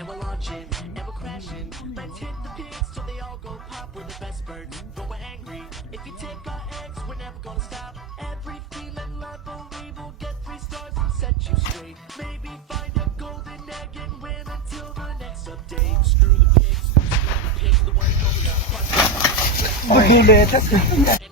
And we're launching, and we're crashing. Let's hit the pigs till they all go pop. We're the best birds, but we're angry. If you take our eggs, we're never gonna stop. Every feeling level, we will get 3 stars and set you straight. Maybe find a golden egg and win until the next update. Screw the pigs, the ones going up. โอเคเลยถ้าเกิด